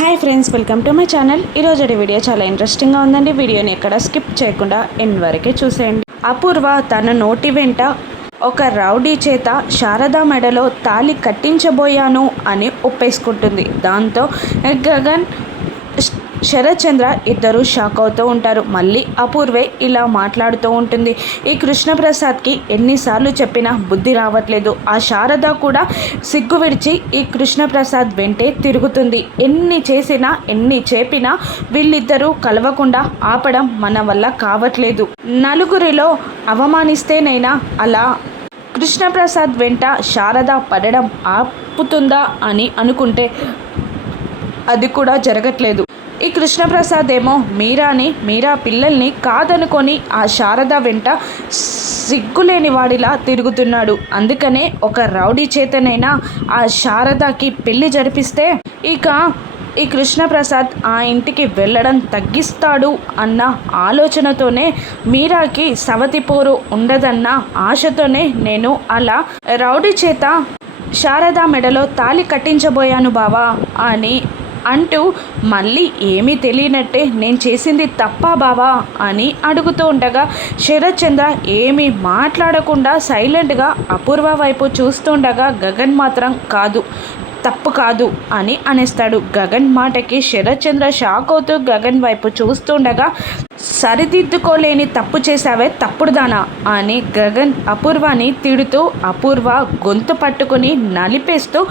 Hi friends, welcome to my channel. ఈరోజు video చాలా ఇంట్రెస్టింగ్గా ఉందండి. వీడియోని ఎక్కడ స్కిప్ చేయకుండా ఎండ్ వరకే చూసేయండి. అపూర్వ తన నోటి వెంట ఒక రౌడీ చేత శారద మెడలో తాళి కట్టించబోయాను అని ఒప్పేసుకుంటుంది. దాంతో గగన్, శరత్ చంద్ర ఇద్దరు షాక్ అవుతూ ఉంటారు. మళ్ళీ అపూర్వే ఇలా మాట్లాడుతూ ఉంటుంది. ఈ కృష్ణప్రసాద్కి ఎన్నిసార్లు చెప్పినా బుద్ధి రావట్లేదు. ఆ శారద కూడా సిగ్గు విడిచి ఈ కృష్ణప్రసాద్ వెంటే తిరుగుతుంది. ఎన్ని చేసినా ఎన్ని చెప్పినా వీళ్ళిద్దరూ కలవకుండా ఆపడం మన వల్ల కావట్లేదు. నలుగురిలో అవమానిస్తేనైనా అలా కృష్ణప్రసాద్ వెంట శారద పడడం ఆపుతుందా అని అనుకుంటే అది కూడా జరగట్లేదు. ఈ కృష్ణప్రసాద్ ఏమో మీరా పిల్లల్ని కాదనుకొని ఆ శారద వెంట సిగ్గులేని వాడిలా తిరుగుతున్నాడు. అందుకనే ఒక రౌడీ చేతనైనా ఆ శారదకి పెళ్లి జరిపిస్తే ఇక ఈ కృష్ణప్రసాద్ ఆ ఇంటికి వెళ్ళడం తగ్గిస్తాడు అన్న ఆలోచనతోనే, మీరాకి సవతిపోరు ఉండదన్న ఆశతోనే నేను అలా రౌడీ చేత శారద మెడలో తాళి కట్టించబోయాను బావా అని అంటూ మళ్ళీ ఏమీ తెలియనట్టే నేను చేసింది తప్పా బావా అని అడుగుతూ ఉండగా శరత్ చంద్ర ఏమీ మాట్లాడకుండా సైలెంట్గా అపూర్వ వైపు చూస్తుండగా గగన్ మాత్రం తప్పు కాదు అని అనేస్తాడు. గగన్ మాటకి శరత్ చంద్ర షాక్ అవుతూ గగన్ వైపు చూస్తుండగా, సరిదిద్దుకోలేని తప్పు చేశావే తప్పుడుదానా అని గగన్ అపూర్వని తిడుతూ అపూర్వ గొంతు పట్టుకుని నలిపేస్తూ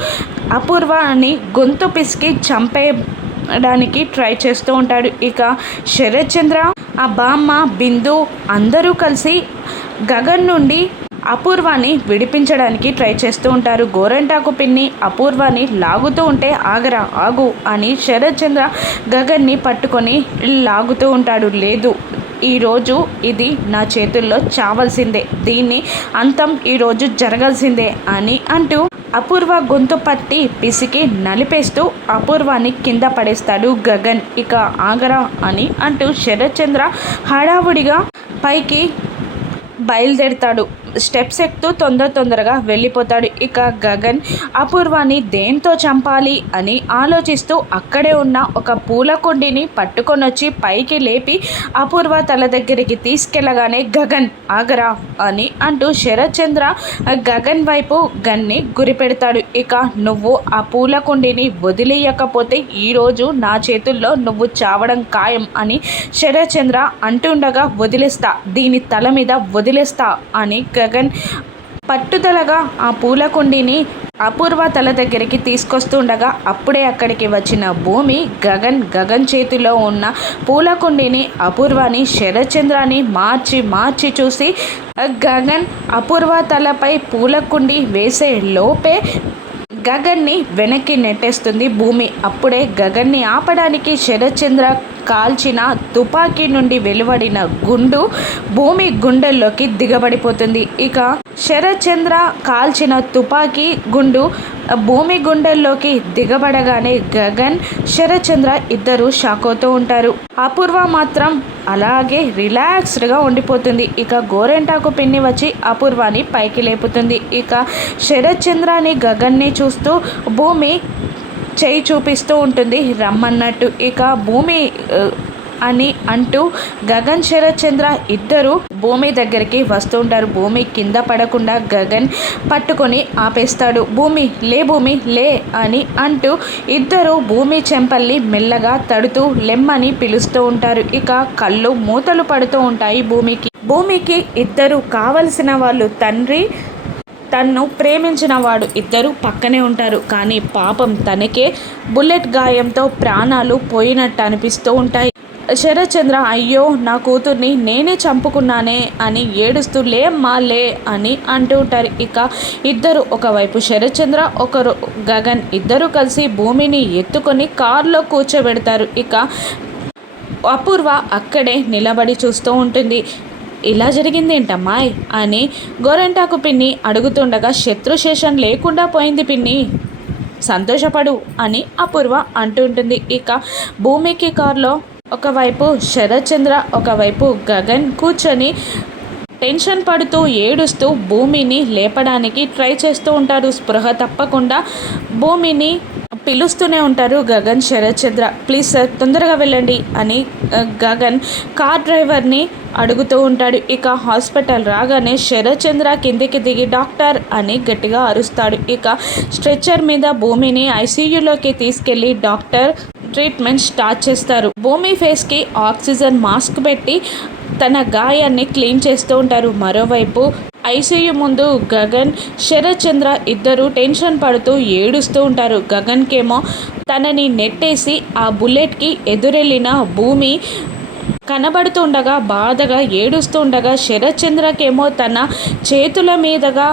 అపూర్వని గొంతు పిసికి చంపేయడానికి ట్రై చేస్తూ ఉంటాడు. ఇక శరత్ చంద్ర, ఆ బామ్మ, బిందు అందరూ కలిసి గగన్ నుండి అపూర్వాని విడిపించడానికి ట్రై చేస్తూ ఉంటారు. గోరంటాకు పిన్ని అపూర్వాని లాగుతూ ఉంటే ఆగరా ఆగు అని శరత్ చంద్ర గగన్ని పట్టుకొని లాగుతూ ఉంటాడు. లేదు, ఈరోజు ఇది నా చేతుల్లో చావాల్సిందే, దీన్ని అంతం ఈరోజు జరగాల్సిందే అని అంటూ అపూర్వ గొంతు పట్టి పిసికి నలిపేస్తూ అపూర్వాన్ని కింద పడేస్తాడు గగన్. ఇక ఆగరా అని అంటూ శరత్ చంద్ర హడావుడిగా పైకి బయలుదేరుతాడు. స్టెప్స్ ఎక్కుతూ తొందరగా వెళ్ళిపోతాడు. ఇక గగన్ అపూర్వాని దేంతో చంపాలి అని ఆలోచిస్తూ అక్కడే ఉన్న ఒక పూల కుండిని పట్టుకొనొచ్చి పైకి లేపి అపూర్వ తల దగ్గరికి తీసుకెళ్ళగానే గగన్ ఆగరా అని అంటూ శరత్ చంద్ర గగన్ వైపు గన్ని గురిపెడతాడు. ఇక నువ్వు ఆ పూల కుండిని వదిలేయకపోతే ఈరోజు నా చేతుల్లో నువ్వు చావడం ఖాయం అని శరత్ చంద్ర అంటుండగా, వదిలేస్తా, దీని తల మీద వదిలేస్తా అని గగన్ పట్టుదలగా ఆ పూల కుండిని అపూర్వ తల దగ్గరికి తీసుకొస్తుండగా అప్పుడే అక్కడికి వచ్చిన భూమి గగన్ చేతిలో ఉన్న పూల కుండిని అపూర్వని శరత్ చంద్రాని మార్చి చూసి గగన్ అపూర్వ తలపై పూల కుండి వేసే లోపే గగన్ని వెనక్కి నెట్టేస్తుంది భూమి. అప్పుడే గగన్ని ఆపడానికి శరత్ చంద్ర కాల్చిన తుపాకీ నుండి వెలువడిన గుండు భూమి గుండెల్లోకి దిగబడిపోతుంది. ఇక శరత్ చంద్ర కాల్చిన తుపాకీ గుండు భూమి గుండెల్లోకి దిగబడగానే గగన్, శరత్ చంద్ర ఇద్దరు షాక్ అవుతూ ఉంటారు. అపూర్వ మాత్రం అలాగే రిలాక్స్డ్గా ఉండిపోతుంది. ఇక గోరెంటాకు పిన్ని వచ్చి అపూర్వాని పైకి లేపుతుంది. ఇక శరత్ చంద్రని గగన్ని చూస్తూ భూమి చేయి చూపిస్తూ ఉంటుంది రమ్మన్నట్టు. ఇక భూమి అని అంటూ గగన్, శరత్ చంద్ర ఇద్దరు భూమి దగ్గరికి వస్తూ ఉంటారు. భూమి కింద పడకుండా గగన్ పట్టుకొని ఆపేస్తాడు. భూమి లే అని అంటూ ఇద్దరు భూమి చెంపల్ని మెల్లగా తడుతూ లెమ్మని పిలుస్తూ ఉంటారు. ఇక కళ్ళు మూతలు పడుతూ ఉంటాయి భూమికి ఇద్దరు కావలసిన వాళ్ళు, తండ్రి, తన్ను ప్రేమించిన వాడు ఇద్దరు పక్కనే ఉంటారు. కానీ పాపం తనకే బుల్లెట్ గాయంతో ప్రాణాలు పోయినట్టు అనిపిస్తూ ఉంటాయి. శరత్ చంద్ర అయ్యో నా కూతుర్ని నేనే చంపుకున్నానే అని ఏడుస్తూ లేమ్మా లే అని అంటూ ఉంటారు. ఇక ఇద్దరు, ఒకవైపు శరత్ చంద్ర, ఒకరు గగన్, ఇద్దరు కలిసి భూమిని ఎత్తుకొని కారులో కూర్చోబెడతారు. ఇక అపూర్వ అక్కడే నిలబడి చూస్తూ ఉంటుంది. ఇలా జరిగింది ఏంటమ్మాయ్ అని గోరంటాకు పిన్ని అడుగుతుండగా, శత్రుశేషం లేకుండా పోయింది పిన్ని, సంతోషపడు అని అపూర్వ అంటుంటుంది. ఇక భూమికి కారులో ఒకవైపు శరత్ చంద్ర, ఒకవైపు గగన్ కూర్చొని టెన్షన్ పడుతూ ఏడుస్తూ భూమిని లేపడానికి ట్రై చేస్తూ ఉంటారు. స్పృహ తప్పకుండా భూమిని పిలుస్తూనే ఉంటారు గగన్ శరత్ చంద్ర. ప్లీజ్ సార్ తొందరగా వెళ్ళండి అని గగన్ కార్ డ్రైవర్ని అడుగుతూ ఉంటాడు. ఇక హాస్పిటల్ రాగానే శరత్ చంద్ర కిందికి దిగి డాక్టర్ అని గట్టిగా అరుస్తాడు. ఇక స్ట్రెచ్చర్ మీద భూమిని ఐసీయూలోకి తీసుకెళ్లి డాక్టర్ ట్రీట్మెంట్ స్టార్ట్ చేస్తారు. భూమి ఫేస్కి ఆక్సిజన్ మాస్క్ పెట్టి తన గాయాన్ని క్లీన్ చేస్తూ ఉంటారు. మరోవైపు ఐసీయూ ముందు గగన్ శరత్ చంద్ర ఇద్దరు టెన్షన్ పడుతూ ఏడుస్తూ ఉంటారు. గగన్కేమో తనని నెట్టేసి ఆ బుల్లెట్కి ఎదురెళ్ళిన భూమి కనబడుతుండగా బాధగా ఏడుస్తూ ఉండగా, శరత్ చంద్రకేమో తన చేతుల మీదుగా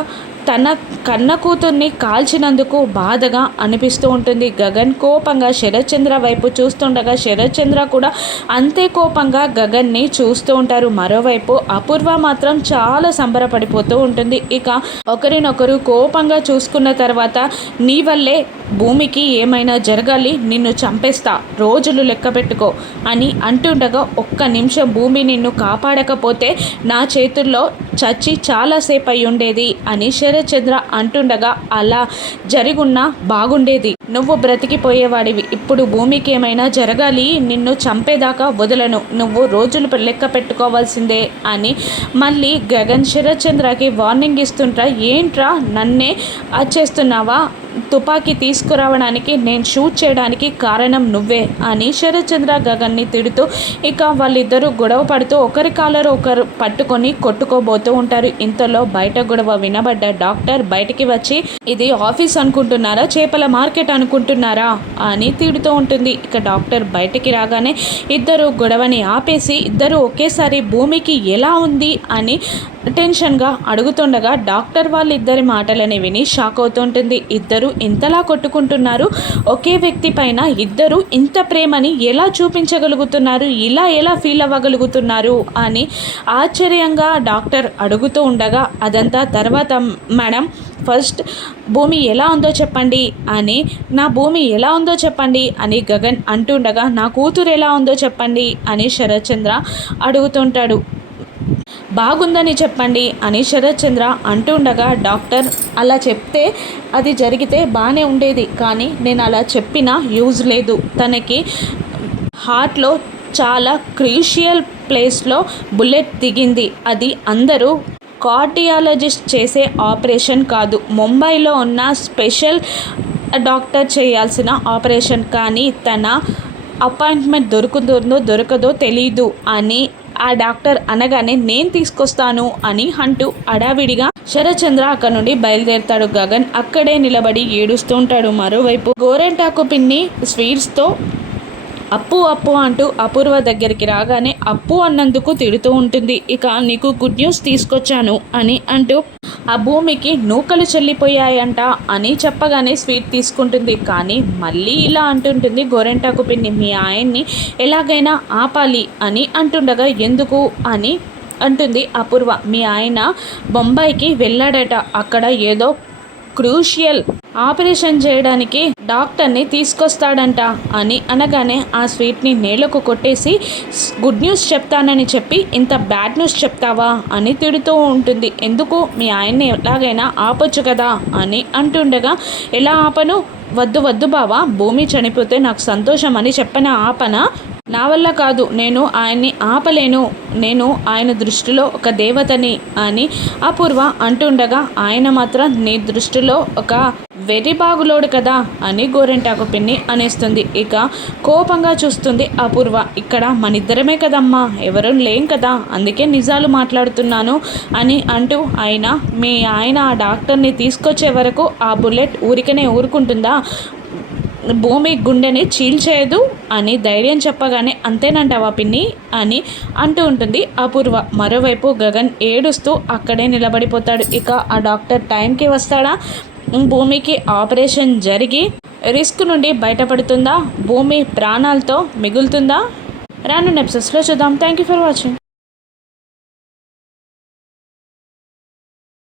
తన కన్న కూతుర్ని కాల్చినందుకు బాధగా అనిపిస్తూ ఉంటుంది. గగన్ కోపంగా శరత్ చంద్ర వైపు చూస్తుండగా శరత్ చంద్ర కూడా అంతే కోపంగా గగన్ని చూస్తూ ఉంటారు. మరోవైపు అపూర్వ మాత్రం చాలా సంబరపడిపోతూ ఉంటుంది. ఇక ఒకరినొకరు కోపంగా చూసుకున్న తర్వాత నీ వల్లే భూమికి ఏమైనా జరగాలి, నిన్ను చంపేస్తా, రోజులు లెక్క పెట్టుకో అని అంటుండగా, ఒక్క నిమిషం భూమి నిన్ను కాపాడకపోతే నా చేతుల్లో చచ్చి చాలాసేపు అయి ఉండేది అని శరత్ చంద్ర అంటుండగా, అలా జరిగున్నా బాగుండేది, నువ్వు బ్రతికిపోయేవాడివి, ఇప్పుడు భూమికి ఏమైనా జరగాలి, నిన్ను చంపేదాకా వదలను, నువ్వు రోజులు లెక్క పెట్టుకోవాల్సిందే అని మళ్ళీ గగన్ శరత్ చంద్రకి వార్నింగ్ ఇస్తుంటా. ఏంట్రా నన్నే వచ్చేస్తున్నావా, తుపాకీ తీసుకురావడానికి నేను షూట్ చేయడానికి కారణం నువ్వే అని శరత్ చంద్ర గగన్ని తిడుతూ ఇక వాళ్ళిద్దరూ గొడవ పడుతూ ఒకరి కాలరు ఒకరు పట్టుకొని కొట్టుకోబోతూ ఉంటారు. ఇంతలో బయట గొడవ వినబడ్డ డాక్టర్ బయటికి వచ్చి ఇది ఆఫీస్ అనుకుంటున్నారా, చేపల మార్కెట్ అనుకుంటున్నారా అని తిడుతూ ఉంటుంది. ఇక డాక్టర్ బయటికి రాగానే ఇద్దరు గొడవని ఆపేసి ఇద్దరు ఒకేసారి భూమికి ఎలా ఉంది అని టెన్షన్గా అడుగుతుండగా డాక్టర్ వాళ్ళిద్దరి మాటలని విని షాక్ అవుతుంటుంది. ఇద్దరు ఇంతలా కొట్టుకుంటున్నారు, ఒకే వ్యక్తి పైన ఇద్దరు ఇంత ప్రేమని ఎలా చూపించగలుగుతున్నారు, ఇలా ఎలా ఫీల్ అవ్వగలుగుతున్నారు అని ఆశ్చర్యంగా డాక్టర్ అడుగుతూ ఉండగా, అదంతా తర్వాత మేడం, ఫస్ట్ భూమి ఎలా ఉందో చెప్పండి అని, నా భూమి ఎలా ఉందో చెప్పండి అని గగన్ అంటుండగా, నా కూతురు ఎలా ఉందో చెప్పండి అని శరత్ చంద్ర అడుగుతుంటాడు. బాగుందని చెప్పండి అని శరత్ చంద్ర అంటుండగా, డాక్టర్ అలా చెప్తే అది జరిగితే బాగానే ఉండేది, కానీ నేను అలా చెప్పినా యూజ్ లేదు, తనకి హార్ట్లో చాలా క్రూషియల్ ప్లేస్లో బుల్లెట్ దిగింది, అది అందరూ కార్డియాలజిస్ట్ చేసే ఆపరేషన్ కాదు, ముంబైలో ఉన్న స్పెషల్ డాక్టర్ చేయాల్సిన ఆపరేషన్, కానీ తన అపాయింట్మెంట్ దొరకదో తెలీదు అని ఆ డాక్టర్ అనగానే నేను తీసుకొస్తాను అని అంటూ అడావిడిగా శరత్ చంద్ర అక్కడ నుండి బయలుదేరుతాడు. గగన్ అక్కడే నిలబడి ఏడుస్తూ ఉంటాడు. మరోవైపు గోరెంటాకు పిన్ని స్వీట్స్తో అప్పు అప్పు అంటూ అపూర్వ దగ్గరికి రాగానే అప్పు అన్నందుకు తిడుతూ ఉంటుంది. ఇక నీకు గుడ్ న్యూస్ తీసుకొచ్చాను అని అంటూ ఆ భూమికి నూకలు చెల్లిపోయాయంట అని చెప్పగానే స్వీట్ తీసుకుంటుంది. కానీ మళ్ళీ ఇలా అంటుంటుంది గోరెంటాకు పిన్ని, మీ ఆయన్ని ఎలాగైనా ఆపాలి అని అంటుండగా, ఎందుకు అని అంటుంది అపూర్వ. మీ ఆయన బొంబాయికి వెళ్ళాడట, అక్కడ ఏదో క్రూషియల్ ఆపరేషన్ చేయడానికి డాక్టర్ని తీసుకొస్తాడంట అని అనగానే ఆ స్వీట్ని నేలకు కొట్టేసి గుడ్ న్యూస్ చెప్తానని చెప్పి ఇంత బ్యాడ్ న్యూస్ చెప్తావా అని తిడుతూ ఉంటుంది. ఎందుకు, మీ ఆయన్ని ఎలాగైనా ఆపొచ్చు కదా అని అంటుండగా, ఎలా ఆపను, వద్దు వద్దు బావా, భూమి చనిపోతే నాకు సంతోషం అని చెప్పిన ఆపన, నా వల్ల కాదు, నేను ఆయన్ని ఆపలేను, నేను ఆయన దృష్టిలో ఒక దేవతని అని అపూర్వ అంటుండగా, ఆయన మాత్రం నీ దృష్టిలో ఒక వెర్రి బాగులోడు కదా అని గోరెంటాకు పిన్ని అనేస్తుంది. ఇక కోపంగా చూస్తుంది అపూర్వ. ఇక్కడ మనిద్దరమే కదమ్మా, ఎవరూ లేం కదా, అందుకే నిజాలు మాట్లాడుతున్నాను అని అంటూ, అయినా మీ ఆయన ఆ డాక్టర్ని తీసుకొచ్చే వరకు ఆ బుల్లెట్ ఊరికనే ఊరుకుంటుందా, భూమి గుండెని చీల్చేయదు అని ధైర్యం చెప్పగానే, అంతేనంటావా పిన్ని అని అంటూ ఉంటుంది అపూర్వ. మరోవైపు గగన్ ఏడుస్తూ అక్కడే నిలబడిపోతాడు. ఇక ఆ డాక్టర్ టైంకి వస్తాడా, భూమికి ఆపరేషన్ జరిగి రిస్క్ నుండి బయటపడుతుందా, భూమి ప్రాణాలతో మిగులుతుందా, రానున్న ఎపిసోడ్స్లో చూద్దాం. Thank you for watching.